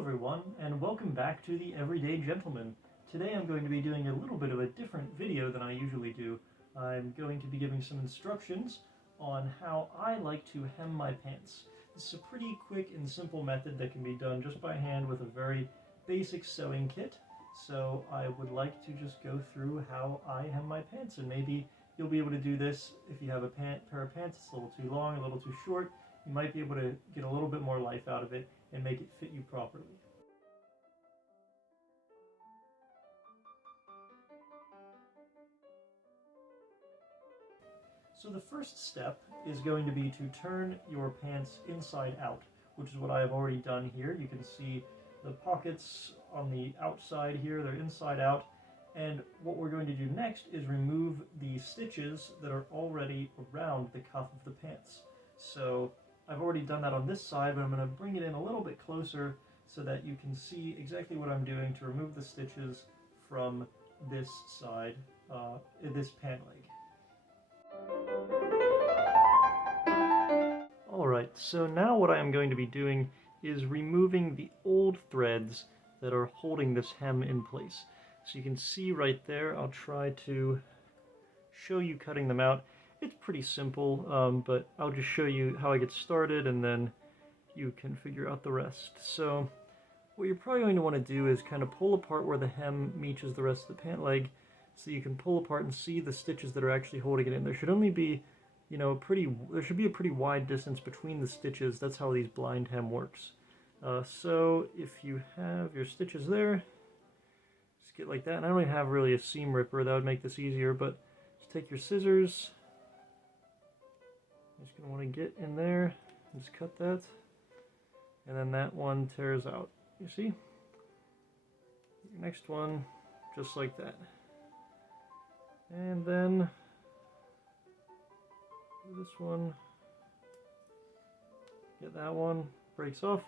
everyone, and welcome back to the Everyday Gentleman. Today I'm going to be doing a little bit of a different video than I usually do. I'm going to be giving some instructions on how I like to hem my pants. This is a pretty quick and simple method that can be done just by hand with a very basic sewing kit. So I would like to just go through how I hem my pants, and maybe you'll be able to do this if you have a pair of pants that's a little too long, a little too short. You might be able to get a little bit more life out of it and make it fit you properly. So the first step is going to be to turn your pants inside out, which is what I have already done here. You can see the pockets on the outside here, they're inside out. And what we're going to do next is remove the stitches that are already around the cuff of the pants. So I've already done that on this side, but I'm going to bring it in a little bit closer so that you can see exactly what I'm doing to remove the stitches from this side, this pant leg. Alright, so now what I am going to be doing is removing the old threads that are holding this hem in place. So you can see right there, I'll try to show you cutting them out. It's pretty simple, but I'll just show you how I get started and then you can figure out the rest. So what you're probably going to want to do is kind of pull apart where the hem meets the rest of the pant leg, so you can pull apart and see the stitches that are actually holding it in. There should only be, there should be a pretty wide distance between the stitches. That's how these blind hem works. So if you have your stitches there, just get like that. And I don't even have really a seam ripper that would make this easier, but just take your scissors. You're just going to want to get in there and just cut that, and then that one tears out. You see? Your next one, just like that. And then this one, get that one, breaks off.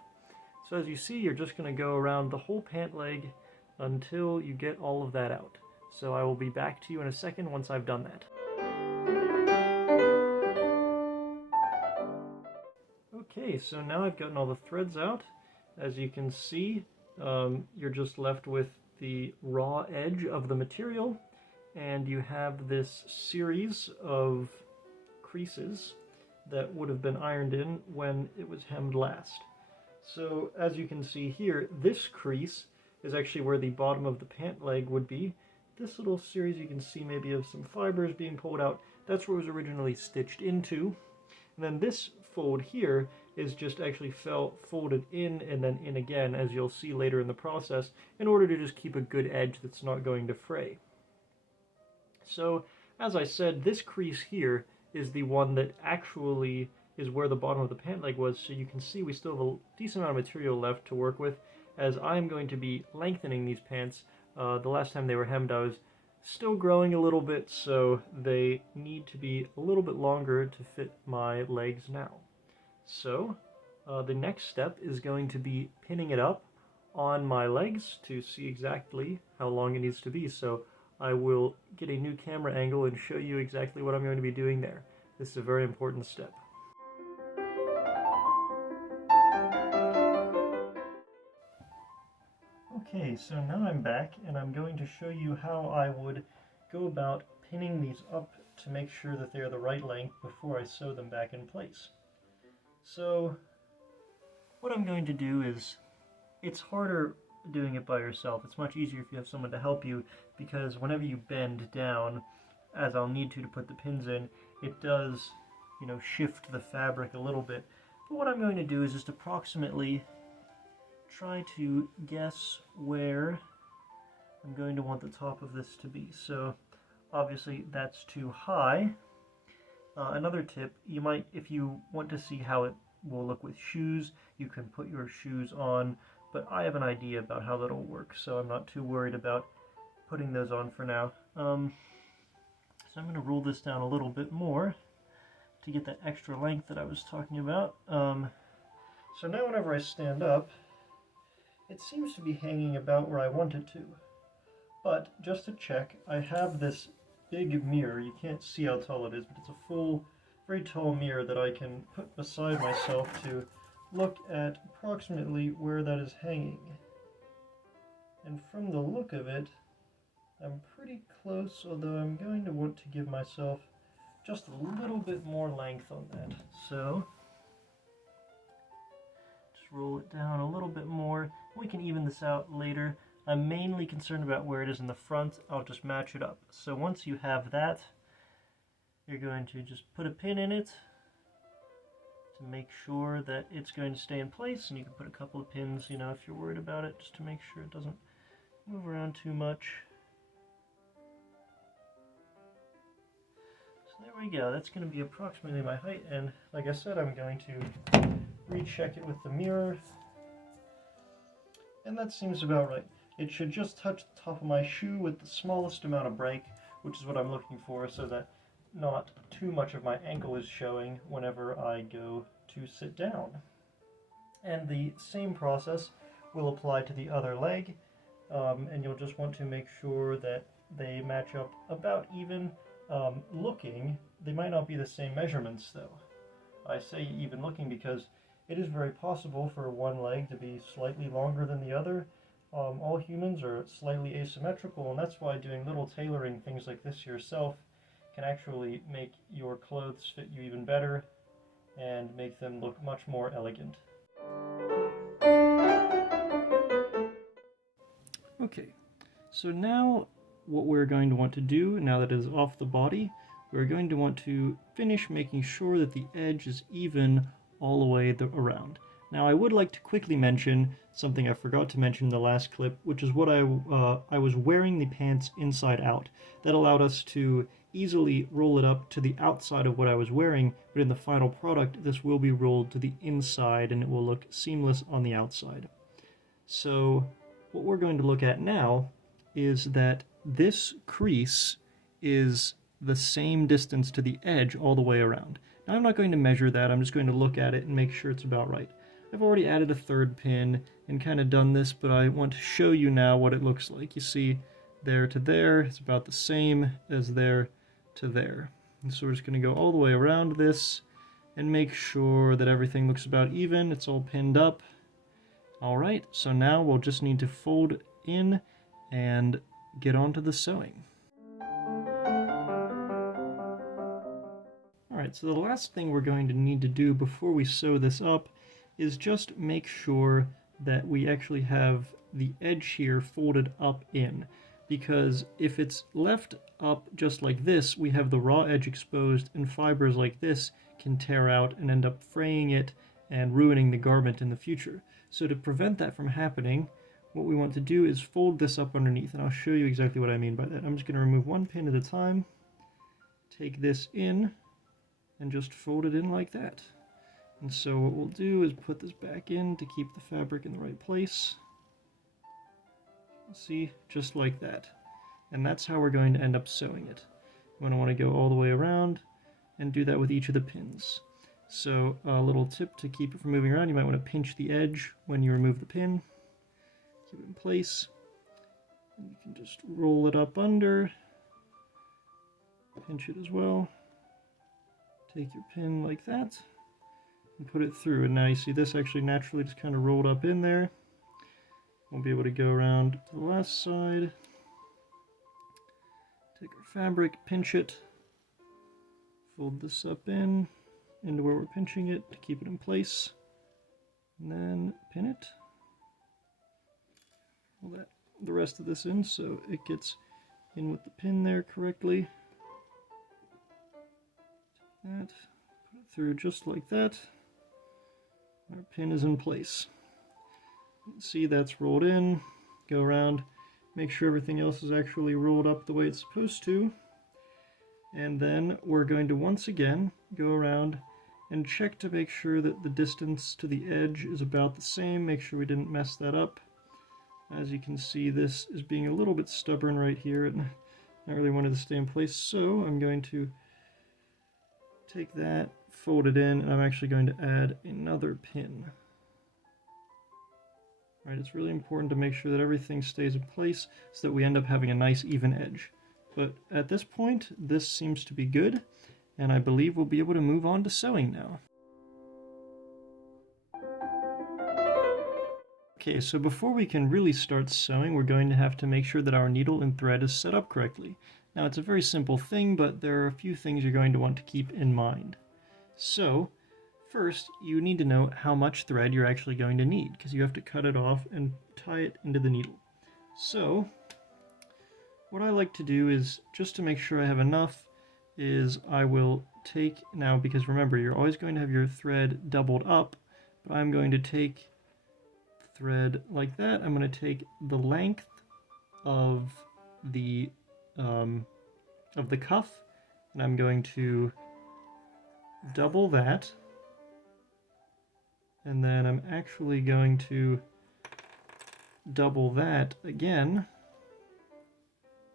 So as you see, you're just going to go around the whole pant leg until you get all of that out. So I will be back to you in a second once I've done that. Okay, so now I've gotten all the threads out. As you can see, you're just left with the raw edge of the material, and you have this series of creases that would have been ironed in when it was hemmed last. So as you can see here, this crease is actually where the bottom of the pant leg would be. This little series you can see maybe of some fibers being pulled out, that's where it was originally stitched into. And then this fold here is just actually folded in and then in again, as you'll see later in the process, in order to just keep a good edge that's not going to fray. So, as I said, this crease here is the one that actually is where the bottom of the pant leg was, so you can see we still have a decent amount of material left to work with, as I'm going to be lengthening these pants. The last time they were hemmed I was still growing a little bit, so they need to be a little bit longer to fit my legs now. So the next step is going to be pinning it up on my legs to see exactly how long it needs to be. So I will get a new camera angle and show you exactly what I'm going to be doing there. This is a very important step. Okay, so now I'm back and I'm going to show you how I would go about pinning these up to make sure that they are the right length before I sew them back in place. So what I'm going to do is, it's harder doing it by yourself. It's much easier if you have someone to help you, because whenever you bend down, as I'll need to put the pins in, it does, shift the fabric a little bit. But what I'm going to do is just approximately try to guess where I'm going to want the top of this to be. So obviously that's too high. Another tip, you might, if you want to see how it will look with shoes, you can put your shoes on, but I have an idea about how that'll work, so I'm not too worried about putting those on for now. So I'm going to roll this down a little bit more to get that extra length that I was talking about. So now whenever I stand up, it seems to be hanging about where I want it to. But just to check, I have this big mirror. You can't see how tall it is, but it's a full, very tall mirror that I can put beside myself to look at approximately where that is hanging. And from the look of it, I'm pretty close, although I'm going to want to give myself just a little bit more length on that. So, just roll it down a little bit more. We can even this out later. I'm mainly concerned about where it is in the front. I'll just match it up. So once you have that, you're going to just put a pin in it to make sure that it's going to stay in place, and you can put a couple of pins, you know, if you're worried about it, just to make sure it doesn't move around too much. So there we go. That's going to be approximately my height, and like I said, I'm going to recheck it with the mirror, and that seems about right. It should just touch the top of my shoe with the smallest amount of break, which is what I'm looking for, so that not too much of my ankle is showing whenever I go to sit down. And the same process will apply to the other leg, and you'll just want to make sure that they match up about even. Looking, they might not be the same measurements though. I say even looking because it is very possible for one leg to be slightly longer than the other. All humans are slightly asymmetrical, and that's why doing little tailoring things like this yourself can actually make your clothes fit you even better and make them look much more elegant. Okay, so now what we're going to want to do, now that it is off the body, we're going to want to finish making sure that the edge is even all the way around. Now I would like to quickly mention something I forgot to mention in the last clip, which is what I was wearing the pants inside out. That allowed us to easily roll it up to the outside of what I was wearing, but in the final product this will be rolled to the inside and it will look seamless on the outside. So what we're going to look at now is that this crease is the same distance to the edge all the way around. Now I'm not going to measure that, I'm just going to look at it and make sure it's about right. I've already added a third pin and kind of done this, but I want to show you now what it looks like. You see there to there, it's about the same as there to there. And so we're just going to go all the way around this and make sure that everything looks about even, it's all pinned up. Alright, so now we'll just need to fold in and get on to the sewing. Alright, so the last thing we're going to need to do before we sew this up is just make sure that we actually have the edge here folded up in, because if it's left up just like this, we have the raw edge exposed, and fibers like this can tear out and end up fraying it and ruining the garment in the future. So to prevent that from happening, what we want to do is fold this up underneath, and I'll show you exactly what I mean by that. I'm just going to remove one pin at a time, take this in, and just fold it in like that. And so what we'll do is put this back in to keep the fabric in the right place. See, just like that. And that's how we're going to end up sewing it. We're going to want to go all the way around and do that with each of the pins. So a little tip to keep it from moving around, you might want to pinch the edge when you remove the pin. Keep it in place. And you can just roll it up under, pinch it as well. Take your pin like that and put it through. And now you see this actually naturally just kind of rolled up in there. We'll be able to go around to the last side. Take our fabric, pinch it, fold this up into where we're pinching it to keep it in place, and then pin it. Pull the rest of this in so it gets in with the pin there correctly. Take that, put it through just like that. Our pin is in place. See, that's rolled in. Go around, make sure everything else is actually rolled up the way it's supposed to. And then we're going to once again go around and check to make sure that the distance to the edge is about the same. Make sure we didn't mess that up. As you can see, this is being a little bit stubborn right here, and I really wanted to stay in place, so I'm going to take that, fold it in, and I'm actually going to add another pin. Right, it's really important to make sure that everything stays in place so that we end up having a nice even edge. But at this point, this seems to be good, and I believe we'll be able to move on to sewing now. Okay, so before we can really start sewing, we're going to have to make sure that our needle and thread is set up correctly. Now, it's a very simple thing, but there are a few things you're going to want to keep in mind. So, first, you need to know how much thread you're actually going to need, because you have to cut it off and tie it into the needle. So, what I like to do is, just to make sure I have enough, is I will take, now because remember, you're always going to have your thread doubled up, but I'm going to take thread like that. I'm going to take the length of the cuff, and I'm going to double that, and then I'm actually going to double that again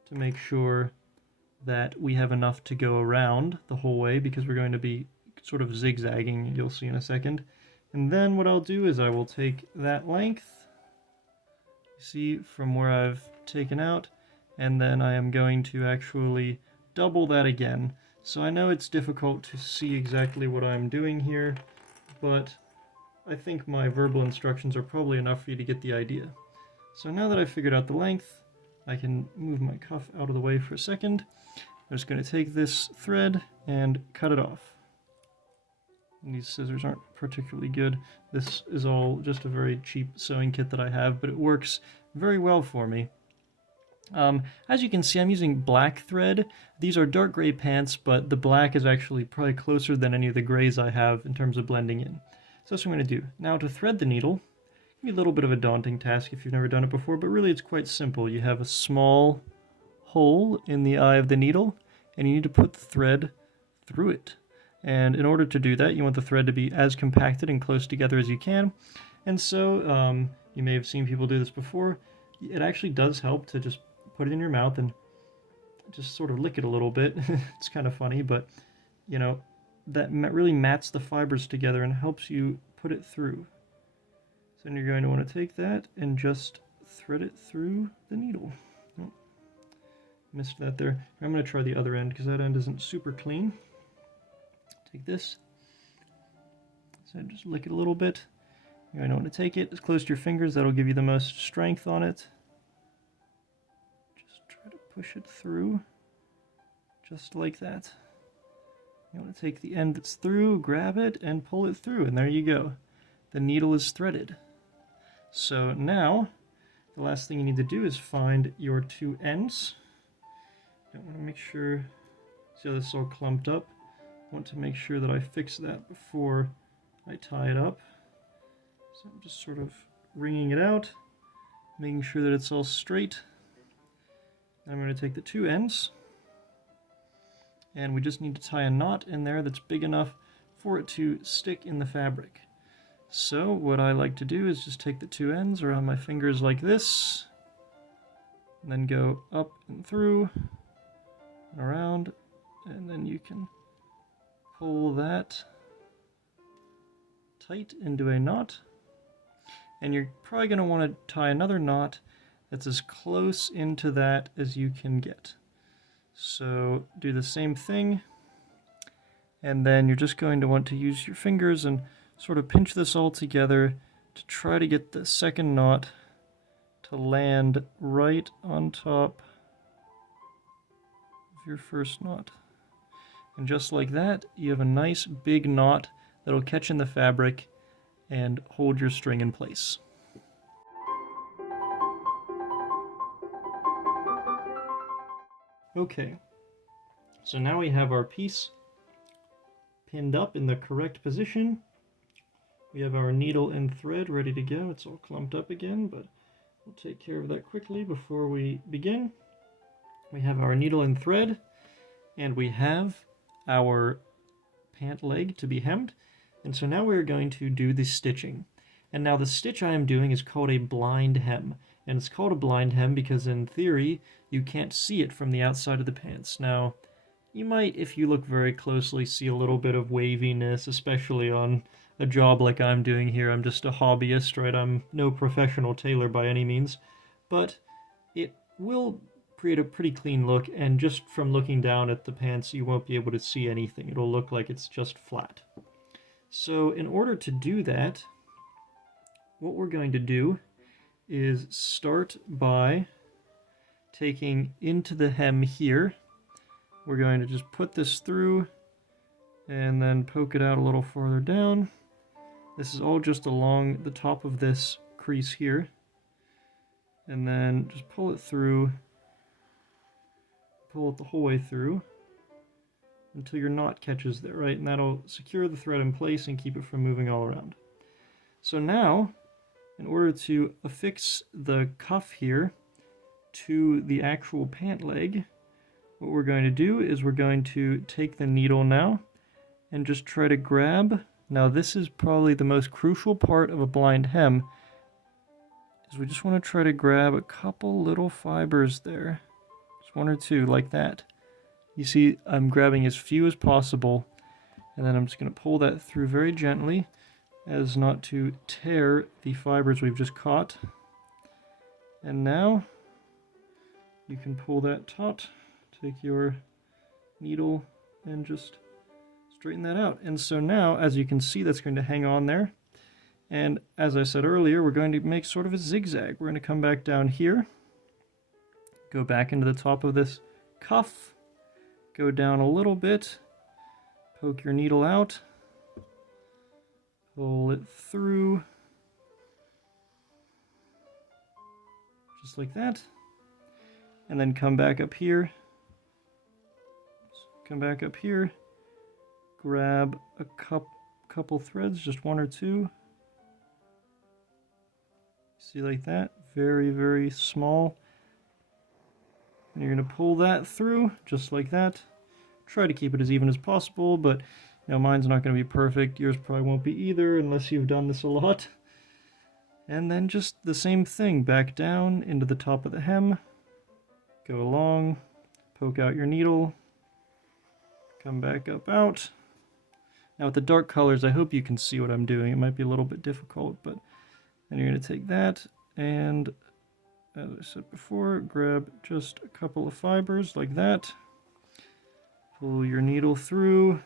to make sure that we have enough to go around the whole way, because we're going to be sort of zigzagging, you'll see in a second. And then what I'll do is I will take that length, you see, from where I've taken out, and then I am going to actually double that again. So I know it's difficult to see exactly what I'm doing here, but I think my verbal instructions are probably enough for you to get the idea. So now that I've figured out the length, I can move my cuff out of the way for a second. I'm just going to take this thread and cut it off. And these scissors aren't particularly good. This is all just a very cheap sewing kit that I have, but it works very well for me. As you can see, I'm using black thread. These are dark gray pants, but the black is actually probably closer than any of the grays I have in terms of blending in. So that's what I'm going to do. Now to thread the needle, it can be a little bit of a daunting task if you've never done it before, but really it's quite simple. You have a small hole in the eye of the needle, and you need to put the thread through it. And in order to do that, you want the thread to be as compacted and close together as you can. And so, you may have seen people do this before. It actually does help to just put it in your mouth and just sort of lick it a little bit. It's kind of funny, but, you know, that really mats the fibers together and helps you put it through. So then you're going to want to take that and just thread it through the needle. Oh, missed that there. I'm going to try the other end because that end isn't super clean. Take this, so just lick it a little bit. You're going to want to take it as close to your fingers, that'll give you the most strength on it. Just try to push it through, just like that. You want to take the end that's through, grab it, and pull it through, and there you go. The needle is threaded. So now, the last thing you need to do is find your two ends. I want to make sure, see how this is all clumped up? I want to make sure that I fix that before I tie it up. So I'm just sort of wringing it out, making sure that it's all straight. I'm going to take the two ends, and we just need to tie a knot in there that's big enough for it to stick in the fabric. So what I like to do is just take the two ends around my fingers like this, and then go up and through, and around, and then you can pull that tight into a knot, and you're probably going to want to tie another knot that's as close into that as you can get. So do the same thing, and then you're just going to want to use your fingers and sort of pinch this all together to try to get the second knot to land right on top of your first knot. And just like that, you have a nice big knot that'll catch in the fabric and hold your string in place. Okay, so now we have our piece pinned up in the correct position. We have our needle and thread ready to go. It's all clumped up again, but we'll take care of that quickly before we begin. We have our needle and thread, and we have our pant leg to be hemmed, and so now we're going to do the stitching. And now the stitch I am doing is called a blind hem, and it's called a blind hem because in theory you can't see it from the outside of the pants. Now you might, if you look very closely, see a little bit of waviness, especially on a job like I'm doing here. I'm just a hobbyist, right? I'm no professional tailor by any means, but it will create a pretty clean look, and just from looking down at the pants you won't be able to see anything. It'll look like it's just flat. So in order to do that, what we're going to do is start by taking into the hem here. We're going to just put this through and then poke it out a little farther down. This is all just along the top of this crease here. And then just pull it through, pull it the whole way through until your knot catches there, right? And that'll secure the thread in place and keep it from moving all around. So now, in order to affix the cuff here to the actual pant leg, what we're going to do is we're going to take the needle now and just try to grab. Now this is probably the most crucial part of a blind hem, is we just want to try to grab a couple little fibers there. Just one or two, like that. You see, I'm grabbing as few as possible, and then I'm just going to pull that through very gently as not to tear the fibers we've just caught. And now you can pull that taut, take your needle and just straighten that out. And so now, as you can see, that's going to hang on there. And as I said earlier, we're going to make sort of a zigzag. We're going to come back down here, go back into the top of this cuff, go down a little bit, poke your needle out, pull it through, just like that, and then come back up here, grab a couple threads, just one or two, see, like that, very, very small, and you're going to pull that through, just like that. Try to keep it as even as possible, but you know, mine's not going to be perfect. Yours probably won't be either unless you've done this a lot. And then just the same thing, back down into the top of the hem, go along, poke out your needle, come back up out. Now with the dark colors, I hope you can see what I'm doing. It might be a little bit difficult, but then you're going to take that and, as I said before, grab just a couple of fibers like that, pull your needle through.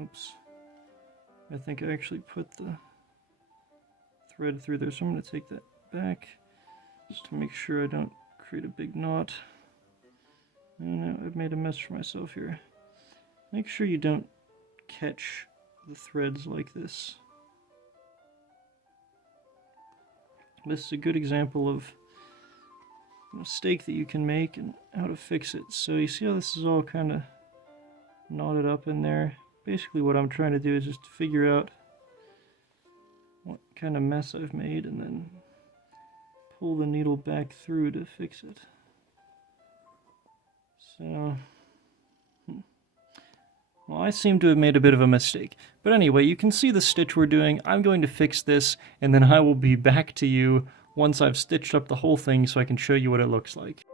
Oops, I think I actually put the thread through there, so I'm going to take that back just to make sure I don't create a big knot. No, I've made a mess for myself here. Make sure you don't catch the threads like this. This is a good example of a mistake that you can make and how to fix it. So you see how this is all kind of knotted up in there? Basically what I'm trying to do is just figure out what kind of mess I've made and then pull the needle back through to fix it. So, well, I seem to have made a bit of a mistake. But anyway, you can see the stitch we're doing. I'm going to fix this, and then I will be back to you once I've stitched up the whole thing so I can show you what it looks like.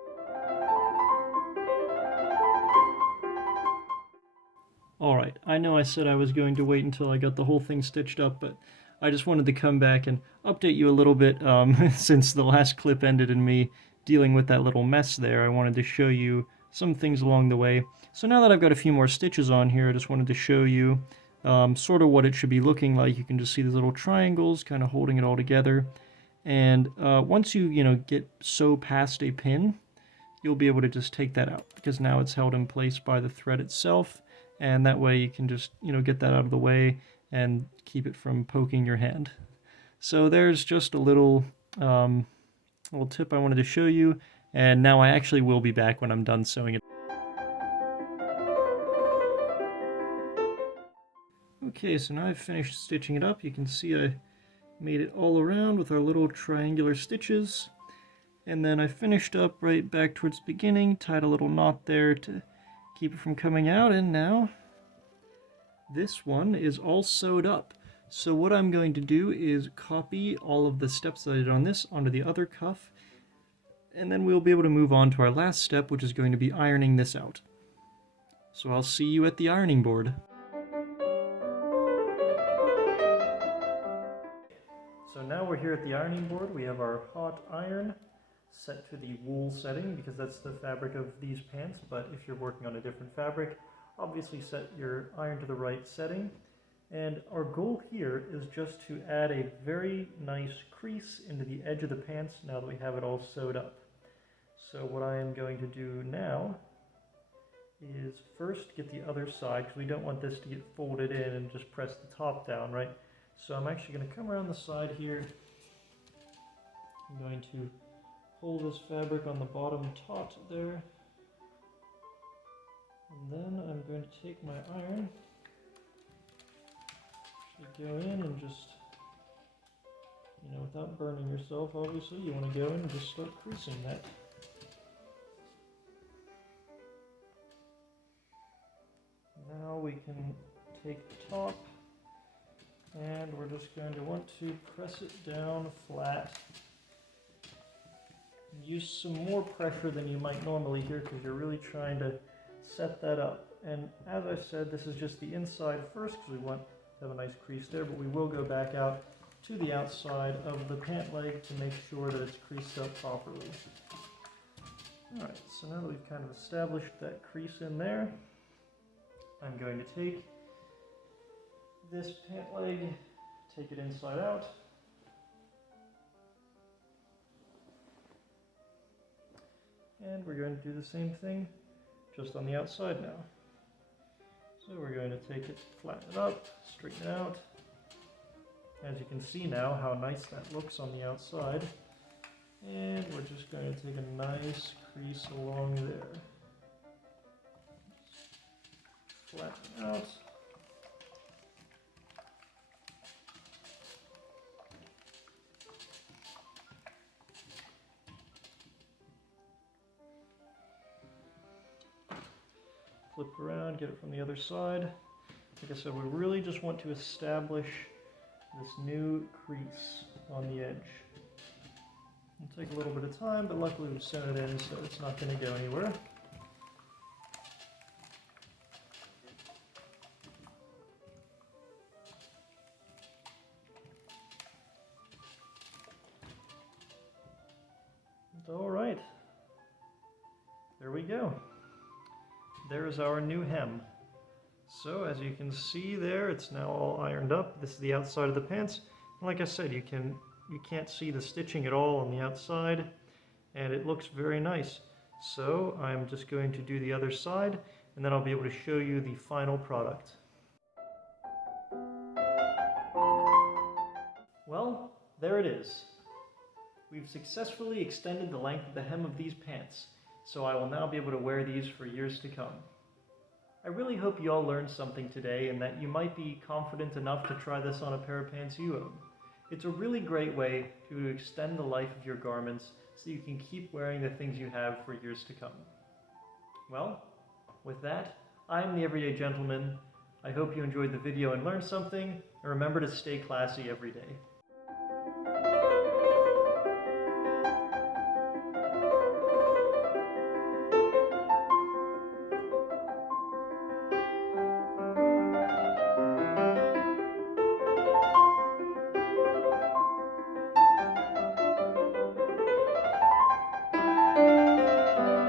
Alright, I know I said I was going to wait until I got the whole thing stitched up, but I just wanted to come back and update you a little bit since the last clip ended in me dealing with that little mess there. I wanted to show you some things along the way. So now that I've got a few more stitches on here, I just wanted to show you sort of what it should be looking like. You can just see these little triangles kind of holding it all together. And once you get sew past a pin, you'll be able to just take that out because now it's held in place by the thread itself. And that way you can just get that out of the way and keep it from poking your hand. So there's just a little tip I wanted to show you, and now I actually will be back when I'm done sewing it. Okay, so now I've finished stitching it up. You can see I made it all around with our little triangular stitches, and then I finished up right back towards the beginning, tied a little knot there to keep it from coming out, and now this one is all sewed up. So what I'm going to do is copy all of the steps that I did on this onto the other cuff, and then we'll be able to move on to our last step, which is going to be ironing this out. So I'll see you at the ironing board. So now we're here at the ironing board. We have our hot iron set to the wool setting because that's the fabric of these pants, but if you're working on a different fabric, obviously set your iron to the right setting. And our goal here is just to add a very nice crease into the edge of the pants now that we have it all sewed up. So what I am going to do now is first get the other side, because we don't want this to get folded in and just press the top down, right? So I'm actually going to come around the side here. I'm going to pull this fabric on the bottom taut there. And then I'm going to take my iron, actually go in and just, without burning yourself, obviously, you want to go in and just start creasing that. Now we can take the top, and we're just going to want to press it down flat. Use some more pressure than you might normally here because you're really trying to set that up. And as I said, this is just the inside first because we want to have a nice crease there, but we will go back out to the outside of the pant leg to make sure that it's creased up properly. Alright, so now that we've kind of established that crease in there, I'm going to take this pant leg, take it inside out, and we're going to do the same thing just on the outside now. So we're going to take it, flatten it up, straighten it out. As you can see now how nice that looks on the outside. And we're just going to take a nice crease along there. Flatten out. Flip around, get it from the other side. Like I said, we really just want to establish this new crease on the edge. It'll take a little bit of time, but luckily we've sent it in so it's not going to go anywhere. All right, there we go. There is our new hem. So as you can see there, it's now all ironed up. This is the outside of the pants. And like I said, you can't see the stitching at all on the outside, and it looks very nice. So I'm just going to do the other side, and then I'll be able to show you the final product. Well, there it is. We've successfully extended the length of the hem of these pants, so I will now be able to wear these for years to come. I really hope you all learned something today and that you might be confident enough to try this on a pair of pants you own. It's a really great way to extend the life of your garments so you can keep wearing the things you have for years to come. Well, with that, I'm the Everyday Gentleman. I hope you enjoyed the video and learned something, and remember to stay classy every day.